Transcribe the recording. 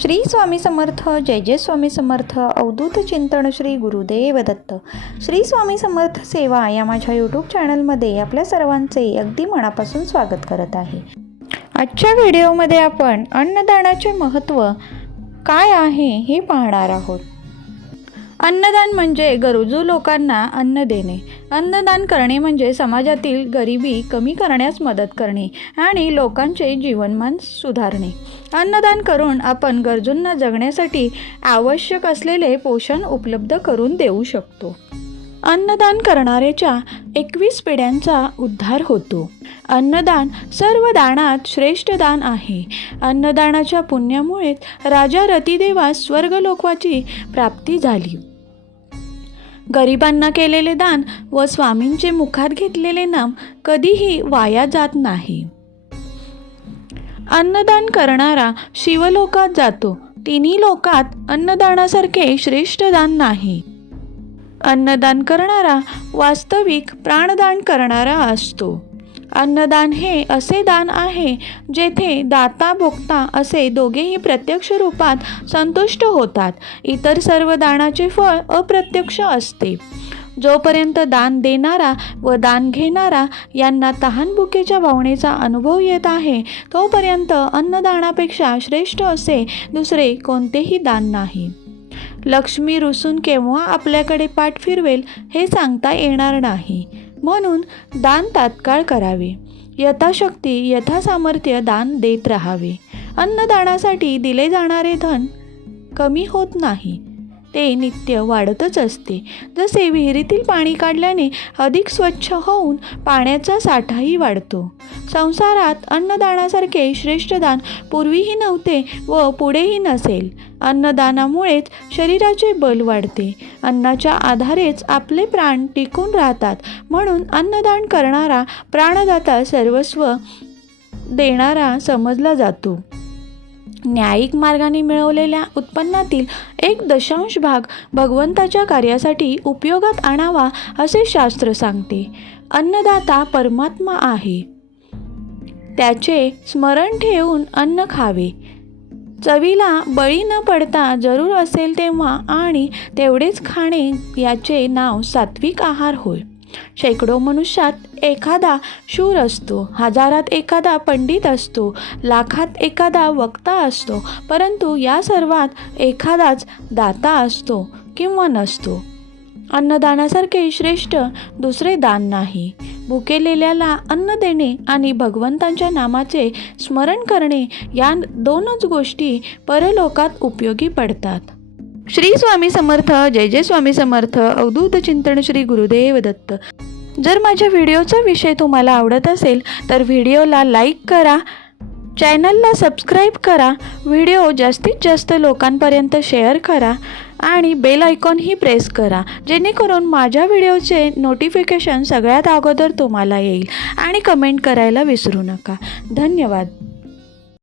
श्री स्वामी समर्थ. जय जय स्वामी समर्थ. अवधूत चिंतन श्री गुरुदेव दत्त. श्री स्वामी समर्थ सेवा या माझ्या यूट्यूब चॅनलमध्ये आपल्या सर्वांचे अगदी मनापासून स्वागत करत आहे. आजच्या व्हिडिओमध्ये आपण अन्नदानाचे महत्त्व काय आहे हे पाहणार आहोत. अन्नदान म्हणजे गरजू लोकांना अन्न देणे. अन्नदान करणे म्हणजे समाजातील गरिबी कमी करण्यास मदत करणे आणि लोकांचे जीवनमान सुधारणे. अन्नदान करून आपण गरजूंना जगण्यासाठी आवश्यक असलेले पोषण उपलब्ध करून देऊ शकतो. अन्नदान करणाऱ्याच्या 21 पिढ्यांचा उद्धार होतो. अन्नदान सर्व दानात श्रेष्ठ दान आहे. अन्नदानाच्या पुण्यामुळेच राजा रतिदेवास स्वर्गलोकाची प्राप्ती झाली. गरिबांना केलेले दान व स्वामींचे मुखात घेतलेले नाम कधीही वाया जात नाही. अन्नदान करणारा शिवलोकात जातो. तिन्ही लोकात अन्नदानासारखे श्रेष्ठ दान नाही. अन्नदान करणारा वास्तविक प्राणदान करणारा असतो. अन्नदान हे असे दान आहे जेथे दाता भोक्ता असे दोघेही प्रत्यक्ष रूपात संतुष्ट होतात. इतर सर्व दानाचे फळ अप्रत्यक्ष असते. जोपर्यंत दान देणारा व दान घेणारा यांना तहानभुकेच्या भावनेचा अनुभव येत आहे तोपर्यंत अन्नदानापेक्षा श्रेष्ठ असे दुसरे कोणतेही दान नाही. लक्ष्मी रुसून केव्हा आपल्याकडे पाठ फिरवेल हे सांगता येणार नाही. म्हणून दान तात्काळ करावे. यथाशक्ती यथासामर्थ्य दान देत राहावे. अन्नदानासाठी दिले जाणारे धन कमी होत नाही, ते नित्य वाढतच असते. जसे विहिरीतील पाणी काढल्याने अधिक स्वच्छ होऊन पाण्याचा साठाही वाढतो. संसारात अन्नदानासारखे श्रेष्ठ दान पूर्वीही नव्हते व पुढेही नसेल. अन्नदानामुळेच शरीराचे बल वाढते. अन्नाच्या आधारेच आपले प्राण टिकून राहतात. म्हणून अन्नदान करणारा प्राणदाता सर्वस्व देणारा समजला जातो. न्यायिक मार्गाने मिळवलेल्या उत्पन्नातील 1/10 भाग भगवंताच्या कार्यासाठी उपयोगात आणावा असे शास्त्र सांगते. अन्नदाता परमात्मा आहे. त्याचे स्मरण ठेवून अन्न खावे. चवीला बळी न पडता जरूर असेल तेव्हा आणि तेवढेच खाणे याचे नाव सात्विक आहार होय. शेकडो मनुष्यात एखादा शूर असतो, हजारात एखादा पंडित असतो, लाखात एखादा वक्ता असतो, परंतु या सर्वात एखादाच दाता असतो किंवा नसतो. अन्नदानासारखे श्रेष्ठ दुसरे दान नाही. भुकेलेल्याला अन्न देणे आणि भगवंतांच्या नामाचे स्मरण करणे या 2च गोष्टी परलोकात उपयोगी पडतात. श्री स्वामी समर्थ. जय जय स्वामी समर्थ. अवधूत चिंतन श्री गुरुदेव दत्त. जर माझ्या व्हिडिओचा विषय तुम्हाला आवडत असेल तर व्हिडिओला लाईक करा, चॅनलला सबस्क्राईब करा, व्हिडिओ जास्तीत जास्त लोकांपर्यंत शेअर करा आणि बेल आयकॉनही प्रेस करा, जेणेकरून माझ्या व्हिडिओचे नोटिफिकेशन सगळ्यात अगोदर तुम्हाला येईल. आणि कमेंट करायला विसरू नका. धन्यवाद.